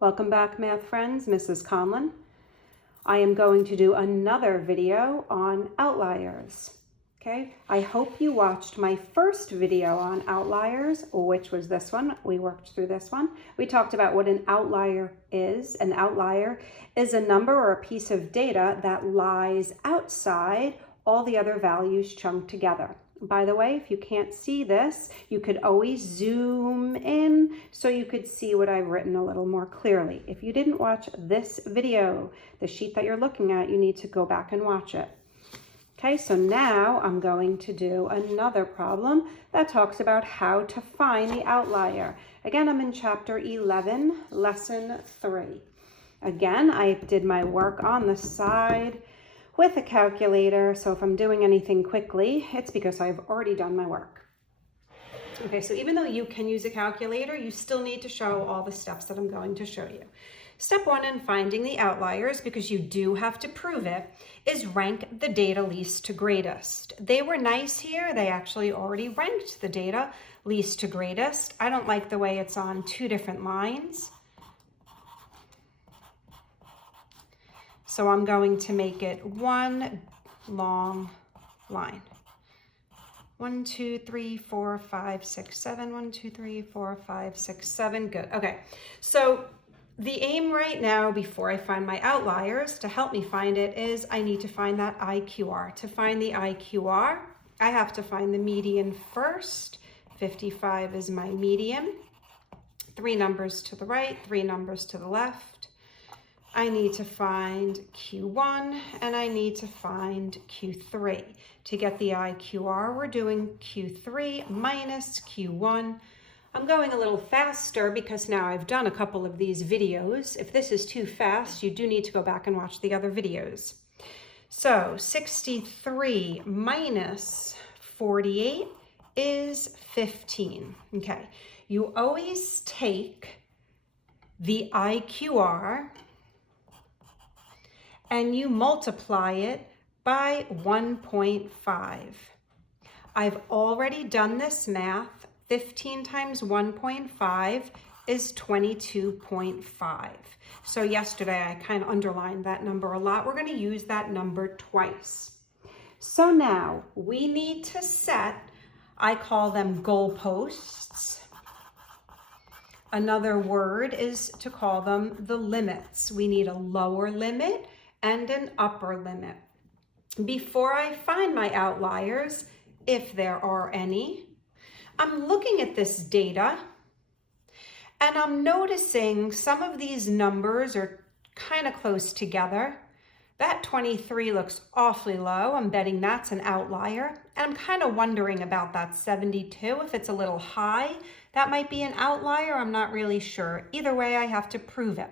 Welcome back, math friends. Mrs. Conlon. I am going to do another video on outliers. Okay, I hope you watched my first video on outliers, which was this one. We worked through this one. We talked about what an outlier is. An outlier is a number or a piece of data that lies outside all the other values chunked together. By the way, if you can't see this, you could always zoom in so you could see what I've written a little more clearly. If you didn't watch this video, the sheet that you're looking at, you need to go back and watch it. Okay, so now I'm going to do another problem that talks about how to find the outlier. Again, I'm in chapter 11, lesson 3. Again, I did my work on the side with a calculator, so if I'm doing anything quickly, it's because I've already done my work. Okay, so even though you can use a calculator, you still need to show all the steps that I'm going to show you. Step 1 in finding the outliers, because you do have to prove it, is rank the data least to greatest. They were nice here. They actually already ranked the data least to greatest. I don't like the way it's on two different lines. So I'm going to make it one long line. 1, 2, 3, 4, 5, 6, 7. 1, 2, 3, 4, 5, 6, 7. Good. Okay. So the aim right now, before I find my outliers, to help me find it, is I need to find that IQR. To find the IQR, I have to find the median first. 55 is my median. 3 numbers to the right, 3 numbers to the left. I need to find Q1 and I need to find Q3. To get the IQR, we're doing Q3 minus Q1. I'm going a little faster because now I've done a couple of these videos. If this is too fast, you do need to go back and watch the other videos. So 63 minus 48 is 15. Okay, you always take the IQR and you multiply it by 1.5. I've already done this math. 15 times 1.5 is 22.5. So yesterday I kind of underlined that number a lot. We're going to use that number twice. So now we need to set, I call them goalposts. Another word is to call them the limits. We need a lower limit and an upper limit. Before I find my outliers, if there are any, I'm looking at this data and I'm noticing some of these numbers are kind of close together. That 23 looks awfully low. I'm betting that's an outlier. And I'm kind of wondering about that 72. If it's a little high, that might be an outlier. I'm not really sure. Either way, I have to prove it.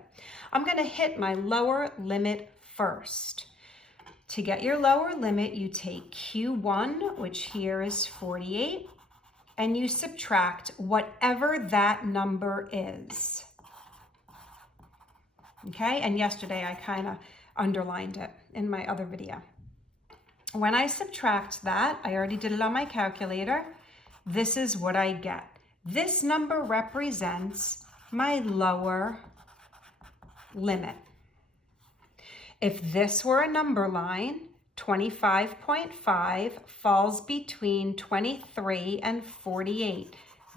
I'm going to hit my lower limit first. To get your lower limit, you take Q1, which here is 48, and you subtract whatever that number is. Okay, and yesterday I kind of underlined it in my other video. When I subtract that, I already did it on my calculator, this is what I get. This number represents my lower limit. If this were a number line, 25.5 falls between 23 and 48.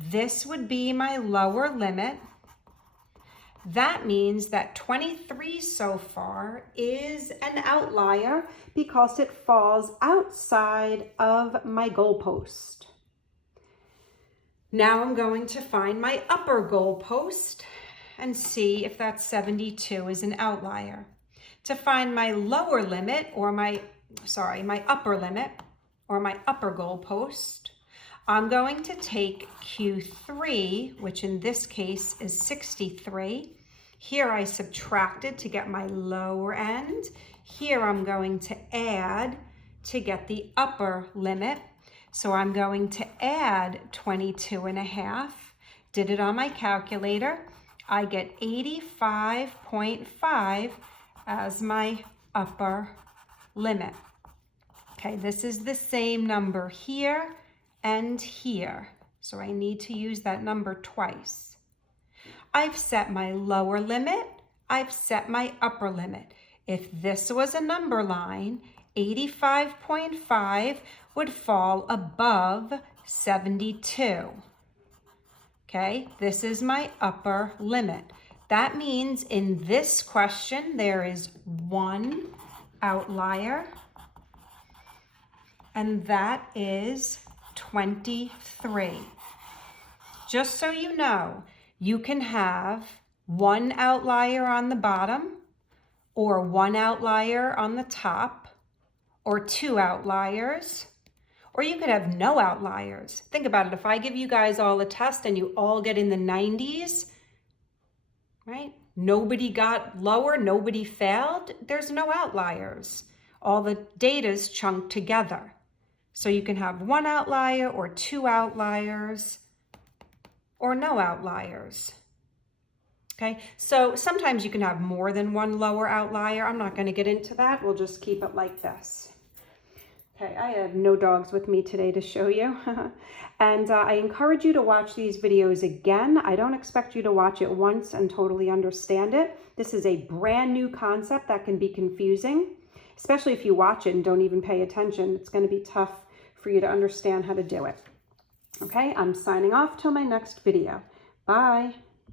This would be my lower limit. That means that 23 so far is an outlier because it falls outside of my goalpost. Now I'm going to find my upper goalpost and see if that 72 is an outlier. To find my lower limit or my upper limit or my upper goalpost, I'm going to take Q3, which in this case is 63. Here I subtracted to get my lower end. Here I'm going to add to get the upper limit. So I'm going to add 22.5. Did it on my calculator. I get 85.5 as my upper limit. Okay, this is the same number here and here. So I need to use that number twice. I've set my lower limit, I've set my upper limit. If this was a number line, 85.5 would fall above 72. Okay, this is my upper limit. That means in this question, there is one outlier, and that is 23. Just so you know, you can have one outlier on the bottom, or one outlier on the top, or two outliers, or you could have no outliers. Think about it. If I give you guys all a test and you all get in the 90s, right? Nobody got lower, nobody failed. There's no outliers. All the data's chunked together. So you can have one outlier or two outliers or no outliers. Okay, so sometimes you can have more than one lower outlier. I'm not going to get into that. We'll just keep it like this. Okay, I have no dogs with me today to show you. And I encourage you to watch these videos again. I don't expect you to watch it once and totally understand it. This is a brand new concept that can be confusing, especially if you watch it and don't even pay attention. It's going to be tough for you to understand how to do it. Okay, I'm signing off till my next video. Bye.